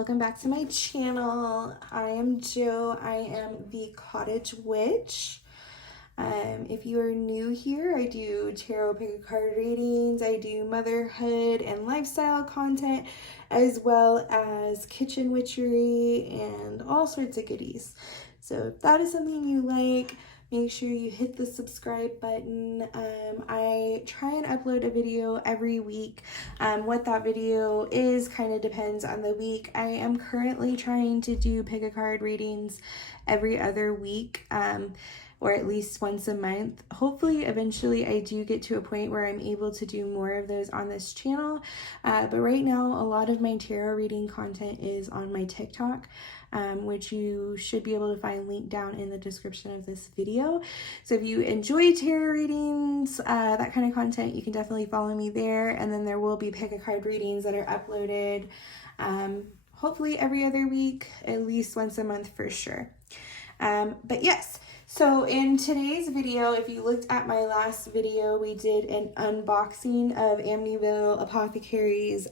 welcome back to my channel. I am Jo. I am the Cottage Witch. If you are new here, I do tarot pick a card readings, I do motherhood and lifestyle content, as well as kitchen witchery and all sorts of goodies. So if that is something you like, make sure you hit the subscribe button. I try and upload a video every week. What that video is kind of depends on the week. I am currently trying to do pick a card readings every other week, or at least once a month. Hopefully, eventually I do get to a point where I'm able to do more of those on this channel. But right now, a lot of my tarot reading content is on my TikTok, which you should be able to find linked down in the description of this video. So if you enjoy tarot readings, that kind of content, you can definitely follow me there. And then there will be pick a card readings that are uploaded hopefully every other week, at least once a month for sure. But yes, so in today's video, if you looked at my last video, we did an unboxing of Amityville Apothecary's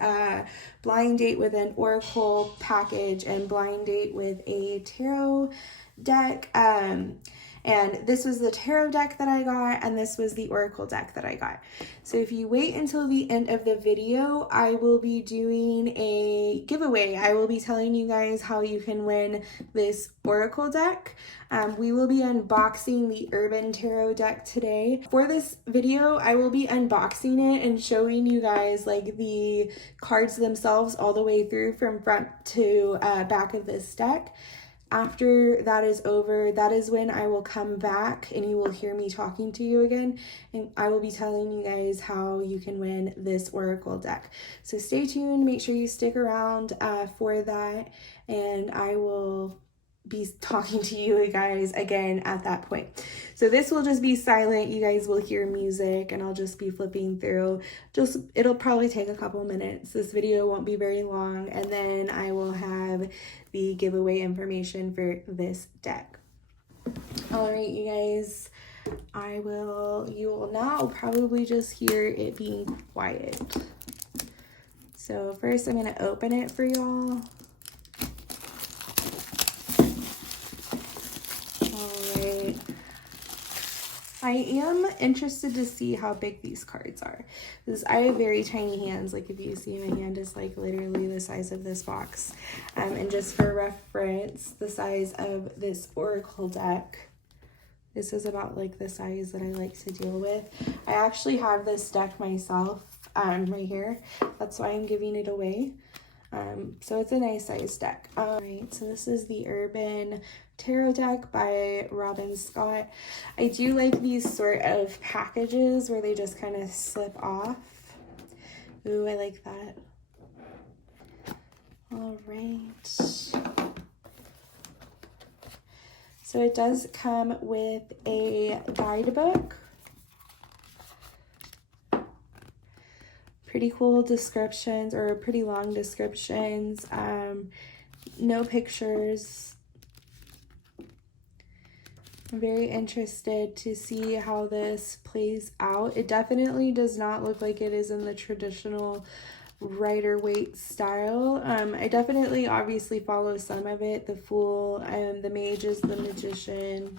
blind date with an oracle package and blind date with a tarot deck. And this was the tarot deck that I got, and this was the oracle deck that I got. So if you wait until the end of the video, I will be doing a giveaway. I will be telling you guys how you can win this oracle deck. We will be unboxing the Urban Tarot deck today. For this video, I will be unboxing it and showing you guys like the cards themselves all the way through from front to back of this deck. After that is over, that is when I will come back and you will hear me talking to you again, and I will be telling you guys how you can win this oracle deck. So stay tuned, make sure you stick around for that, and I will be talking to you guys again at that point. So this will just be silent. You guys will hear music and I'll just be flipping through. It'll probably take a couple minutes. This video won't be very long, and then I will have the giveaway information for this deck. All right, you guys, you will now probably just hear it being quiet. So first I'm going to open it for y'all. I am interested to see how big these cards are, because I have very tiny hands. Like if you see, my hand is like literally the size of this box. And just for reference, the size of this oracle deck, this is about like the size that I like to deal with. I actually have this deck myself right here. That's why I'm giving it away. So it's a nice size deck. All right, so this is the Urban Tarot deck by Robin Scott. I do like these sort of packages where they just kind of slip off. Ooh, I like that. All right. So it does come with a guidebook. Pretty cool descriptions, or pretty long descriptions. No pictures. I'm very interested to see how this plays out. It definitely does not look like it is in the traditional Rider-Waite style. I definitely obviously follow some of it. The Fool, the Mage is the Magician.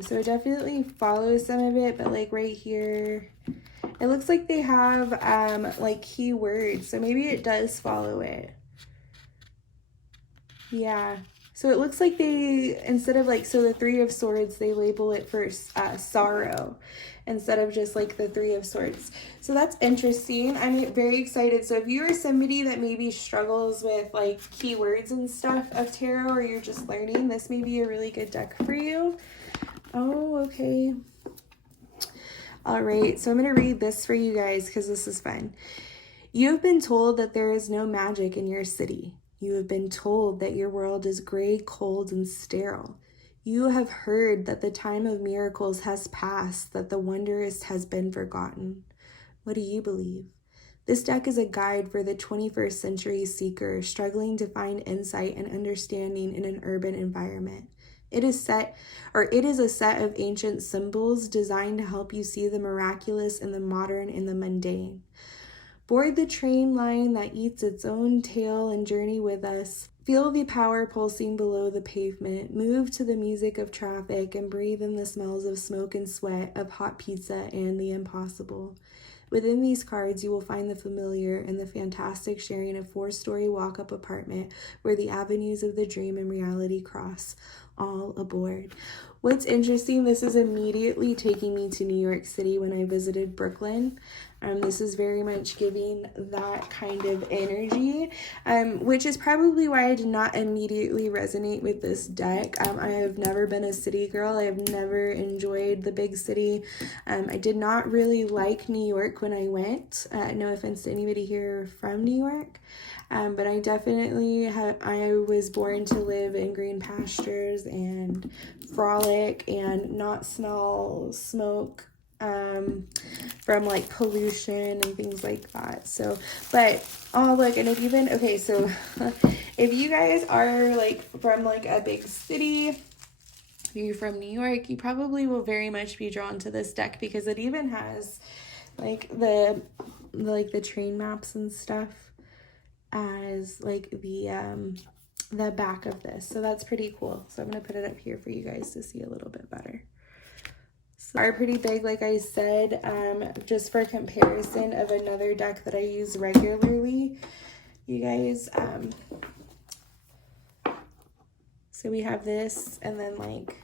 So it definitely follows some of it, but like right here, it looks like they have like keywords, so maybe it does follow it. Yeah. So it looks like they, instead of like, so the Three of Swords, they label it for sorrow instead of just like the Three of Swords. So that's interesting. I'm very excited. So if you're somebody that maybe struggles with like keywords and stuff of tarot, or you're just learning, this may be a really good deck for you. Oh, okay. All right, so I'm going to read this for you guys because this is fun. You have been told that there is no magic in your city. You have been told that your world is gray, cold, and sterile. You have heard that the time of miracles has passed, that the wondrous has been forgotten. What do you believe? This deck is a guide for the 21st century seeker struggling to find insight and understanding in an urban environment. It is a set of ancient symbols designed to help you see the miraculous in the modern and the mundane. Board the train line that eats its own tail and journey with us. Feel the power pulsing below the pavement. Move to the music of traffic and breathe in the smells of smoke and sweat, of hot pizza and the impossible. Within these cards, you will find the familiar and the fantastic, sharing a 4-story walk-up apartment where the avenues of the dream and reality cross. All aboard. What's interesting, this is immediately taking me to New York City when I visited Brooklyn. This is very much giving that kind of energy, which is probably why I did not immediately resonate with this deck. I have never been a city girl. I have never enjoyed the big city. I did not really like New York when I went. No offense to anybody here from New York. But I definitely I was born to live in green pastures and frolic and not smell smoke from like pollution and things like that. So, but oh look, and if even, okay, so if you guys are like from like a big city, if you're from New York, you probably will very much be drawn to this deck because it even has like the train maps and stuff as like the back of this. So that's pretty cool. So I'm going to put it up here for you guys to see a little bit better. So are pretty big, like I said, just for comparison of another deck that I use regularly, you guys. So we have this, and then like,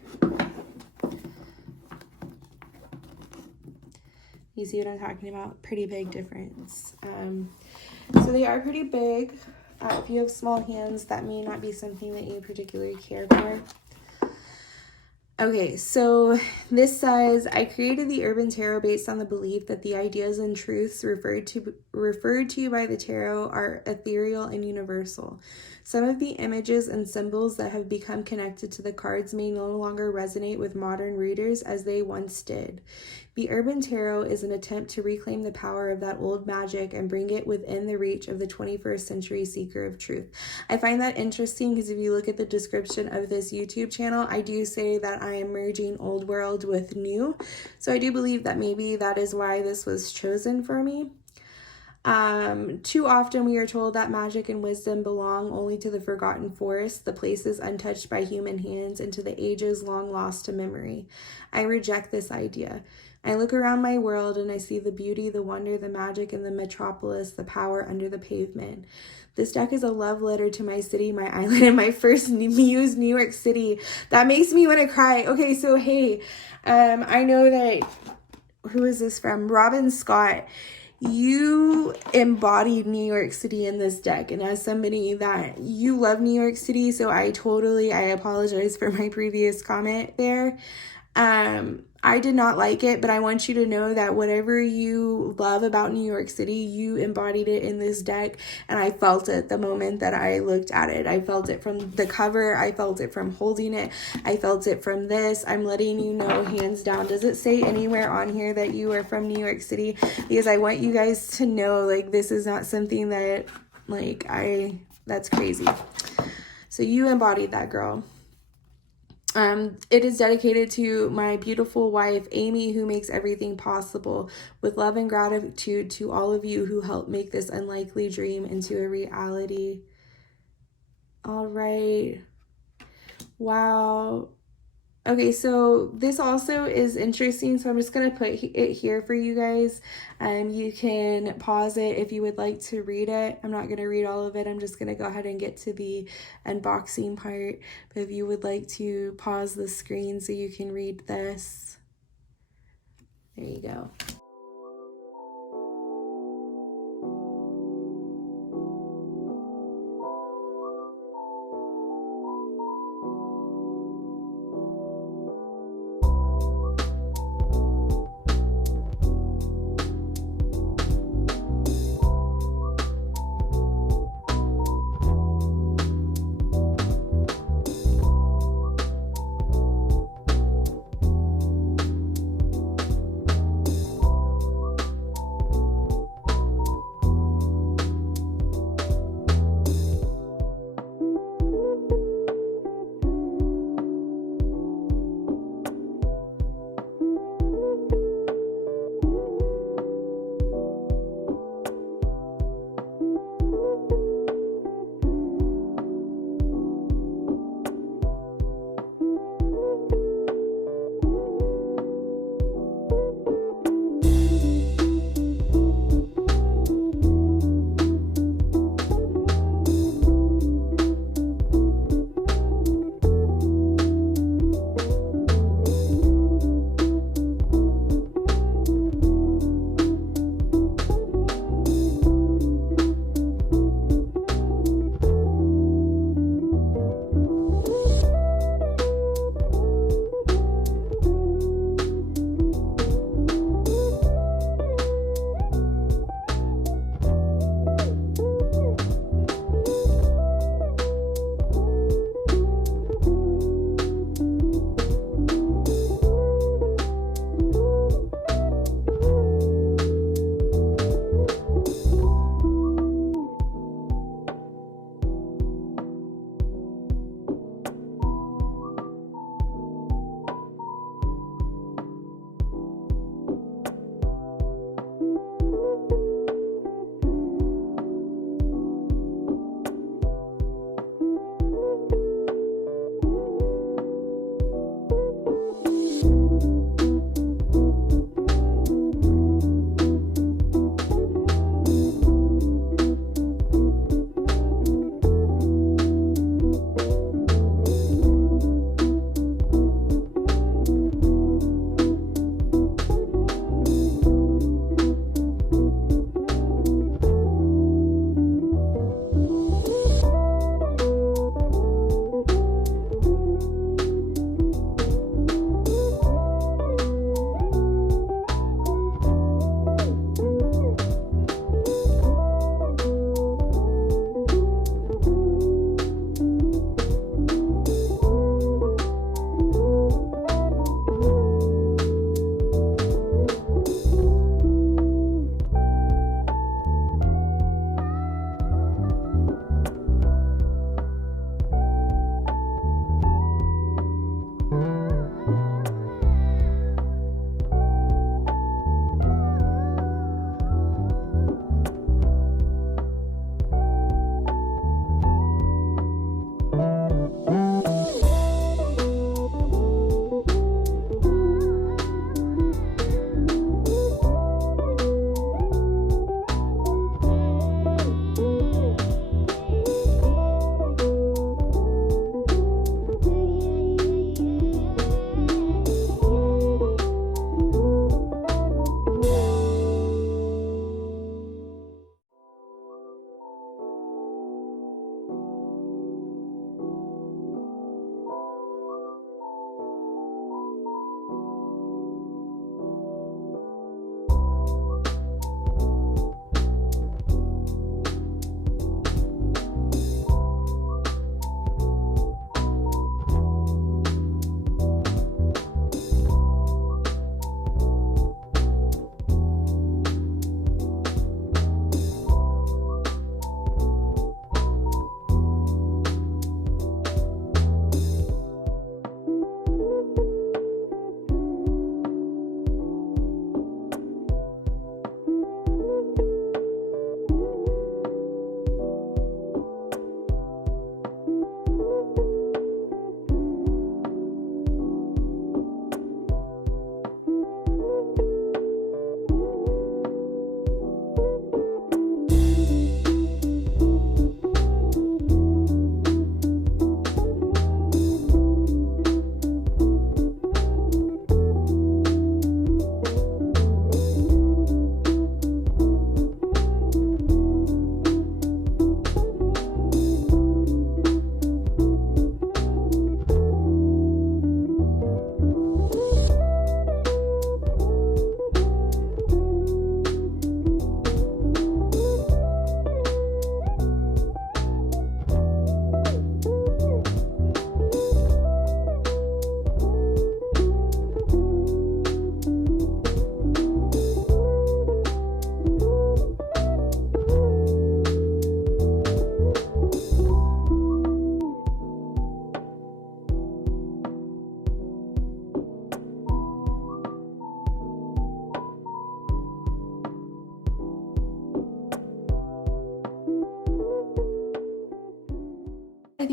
you see what I'm talking about? Pretty big difference. So they are pretty big. If you have small hands, that may not be something that you particularly care for. Okay, so this says, I created the Urban Tarot based on the belief that the ideas and truths referred to by the tarot are ethereal and universal. Some of the images and symbols that have become connected to the cards may no longer resonate with modern readers as they once did. The Urban Tarot is an attempt to reclaim the power of that old magic and bring it within the reach of the 21st century seeker of truth. I find that interesting because if you look at the description of this YouTube channel, I do say that I am merging old world with new. So I do believe that maybe that is why this was chosen for me. Too often we are told that magic and wisdom belong only to the forgotten forest, the places untouched by human hands, and to the ages long lost to memory. I reject this idea. I look around my world and I see the beauty, the wonder, the magic in the metropolis, the power under the pavement. This deck is a love letter to my city, my island, and my first muse, New York City. That makes me want to cry. Okay, so hey, I know that, who is this from? Robin Scott. You embodied New York City in this deck, and as somebody that you love New York City, so I apologize for my previous comment there. I did not like it, but I want you to know that whatever you love about New York City, you embodied it in this deck, and I felt it the moment that I looked at it. I felt it from the cover. I felt it from holding it. I felt it from this. I'm letting you know, hands down. Does it say anywhere on here that you are from New York City? Because I want you guys to know, like, this is not something that, like, that's crazy. So you embodied that, girl. It is dedicated to my beautiful wife, Amy, who makes everything possible. With love and gratitude to all of you who helped make this unlikely dream into a reality. All right. Wow. Okay, so this also is interesting, so I'm just going to put it here for you guys. You can pause it if you would like to read it. I'm not going to read all of it. I'm just going to go ahead and get to the unboxing part. But if you would like to pause the screen so you can read this. There you go.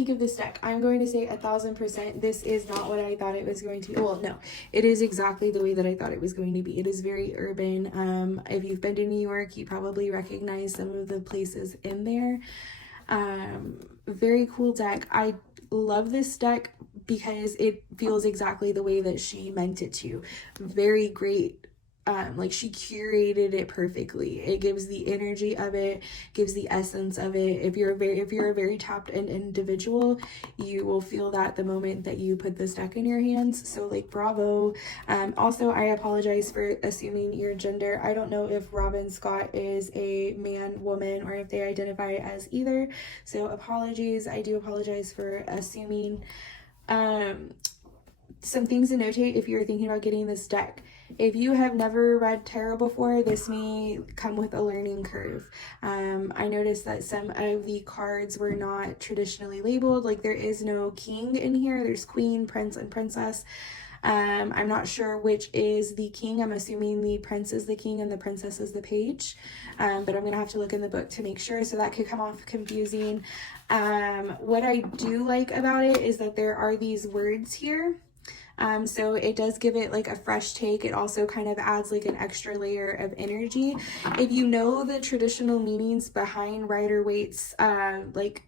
think of this deck? I'm going to say 1000%. This is not what I thought it was going to be. Well, no, it is exactly the way that I thought it was going to be. It is very urban. If you've been to New York, you probably recognize some of the places in there. Very cool deck. I love this deck because it feels exactly the way that she meant it to. Very great. Like she curated it perfectly. It gives the energy of it, gives the essence of it. If you're a very tapped in individual, you will feel that the moment that you put this deck in your hands. So like, bravo. Also, I apologize for assuming your gender. I don't know if Robin Scott is a man, woman, or if they identify as either. So apologies. I do apologize for assuming. Some things to notate if you're thinking about getting this deck. If you have never read tarot before, this may come with a learning curve. I noticed that some of the cards were not traditionally labeled. Like there is no king in here. There's queen, prince, and princess. I'm not sure which is the king. I'm assuming the prince is the king and the princess is the page. But I'm going to have to look in the book to make sure. So that could come off confusing. What I do like about it is that there are these words here. So it does give it like a fresh take. It also kind of adds like an extra layer of energy. If you know the traditional meanings behind Rider-Waite's like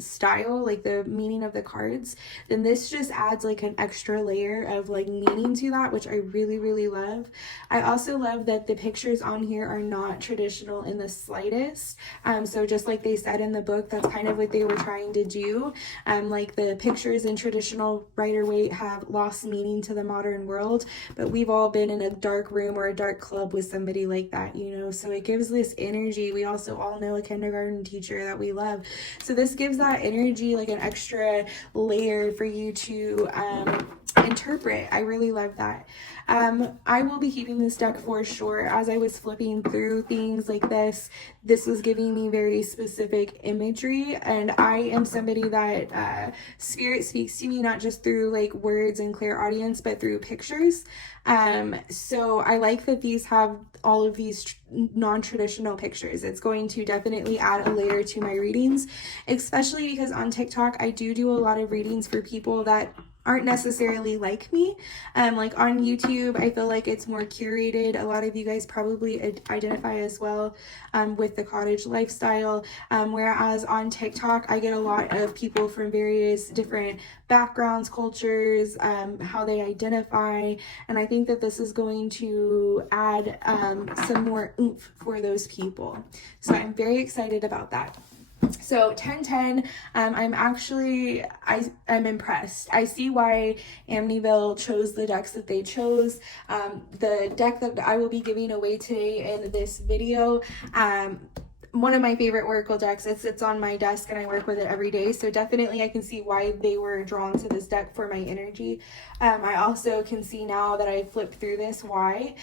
style, like the meaning of the cards, then this just adds like an extra layer of like meaning to that, which I really love. I also love that the pictures on here are not traditional in the slightest. So just like they said in the book, that's kind of what they were trying to do. Like the pictures in traditional Rider-Waite have lost meaning to the modern world, but we've all been in a dark room or a dark club with somebody like that, you know, so it gives this energy. We also all know a kindergarten teacher that we love, so this gives that energy, like an extra layer for you to interpret. I really love that. I will be keeping this deck for sure. As I was flipping through things like this was giving me very specific imagery, and I am somebody that spirit speaks to me not just through like words and clairaudience, but through pictures. So I like that these have all of these non-traditional pictures. It's going to definitely add a layer to my readings, especially because on TikTok I do a lot of readings for people that aren't necessarily like me. Like on YouTube, I feel like it's more curated. A lot of you guys probably identify as well with the cottage lifestyle, whereas on TikTok, I get a lot of people from various different backgrounds, cultures, how they identify, and I think that this is going to add some more oomph for those people. So I'm very excited about that. So 10/10, I'm impressed. I see why Amityville chose the decks that they chose. The deck that I will be giving away today in this video, one of my favorite oracle decks. It sits on my desk and I work with it every day, so definitely I can see why they were drawn to this deck for my energy. I also can see now that I flipped through this why.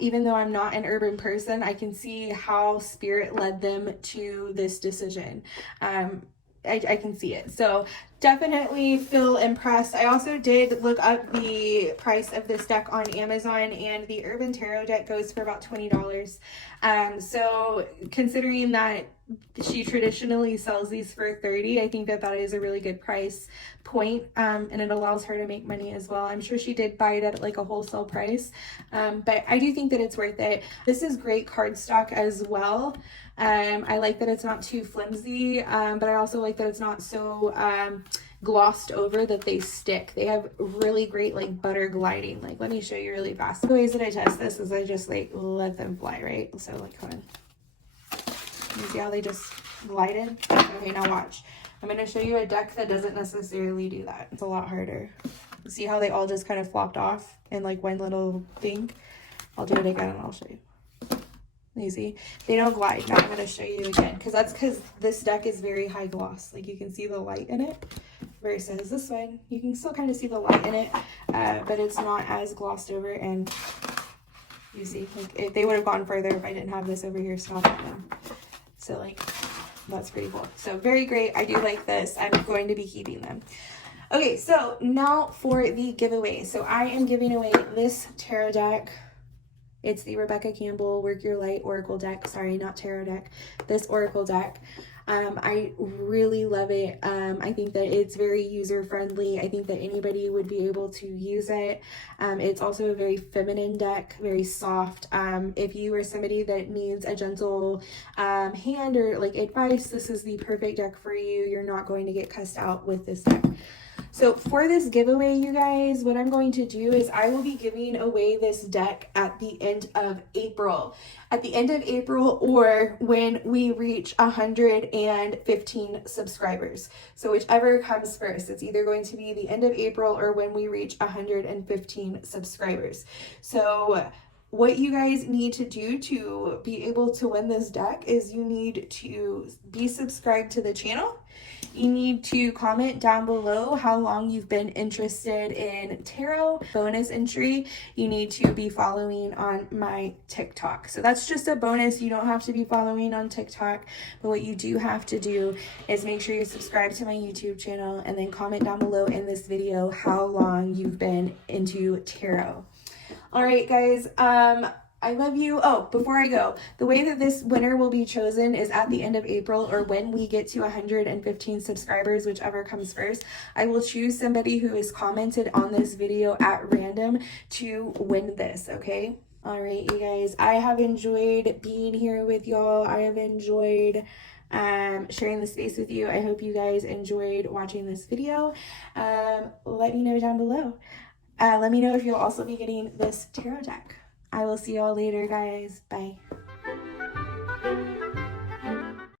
Even though I'm not an urban person, I can see how spirit led them to this decision. I can see it. So definitely feel impressed. I also did look up the price of this deck on Amazon, and the Urban Tarot deck goes for about $20. So considering that she traditionally sells these for $30, I think that that is a really good price point, and it allows her to make money as well. I'm sure she did buy it at like a wholesale price, but I do think that it's worth it. This is great cardstock as well. I like that it's not too flimsy, but I also like that it's not so glossed over that they stick. They have really great like butter gliding. Like, let me show you really fast. The ways that I test this is I just like let them fly, right? So like, hold on. You see how they just glided? Okay, now watch. I'm going to show you a deck that doesn't necessarily do that. It's a lot harder. See how they all just kind of flopped off in like one little thing? I'll do it again and I'll show you. You see? They don't glide. Now I'm going to show you again, because this deck is very high gloss. Like, you can see the light in it. Versus this one, you can still kind of see the light in it, but it's not as glossed over, and you see, like, if they would have gone further if I didn't have this over here stopping them. So like, that's pretty cool. So very great. I do like this. I'm going to be keeping them. Okay, so now for the giveaway. So I am giving away this tarot deck. It's the Rebecca Campbell Work Your Light Oracle deck. Sorry, not tarot deck. This Oracle deck. I really love it. I think that it's very user friendly. I think that anybody would be able to use it. It's also a very feminine deck, very soft. If you are somebody that needs a gentle hand or like advice, this is the perfect deck for you. You're not going to get cussed out with this deck. So for this giveaway, you guys, what I'm going to do is I will be giving away this deck at the end of April. At the end of April, or when we reach 115 subscribers. So whichever comes first. It's either going to be the end of April or when we reach 115 subscribers. So what you guys need to do to be able to win this deck is you need to be subscribed to the channel. You need to comment down below how long you've been interested in tarot. Bonus entry, you need to be following on my TikTok. So that's just a bonus. You don't have to be following on TikTok, but what you do have to do is make sure you subscribe to my YouTube channel and then comment down below in this video how long you've been into tarot. All right, guys, I love you. Oh, before I go, the way that this winner will be chosen is at the end of April or when we get to 115 subscribers, whichever comes first. I will choose somebody who has commented on this video at random to win this, okay? All right, you guys, I have enjoyed being here with y'all. I have enjoyed sharing the space with you. I hope you guys enjoyed watching this video. Let me know down below. Let me know if you'll also be getting this tarot deck. I will see y'all later, guys. Bye.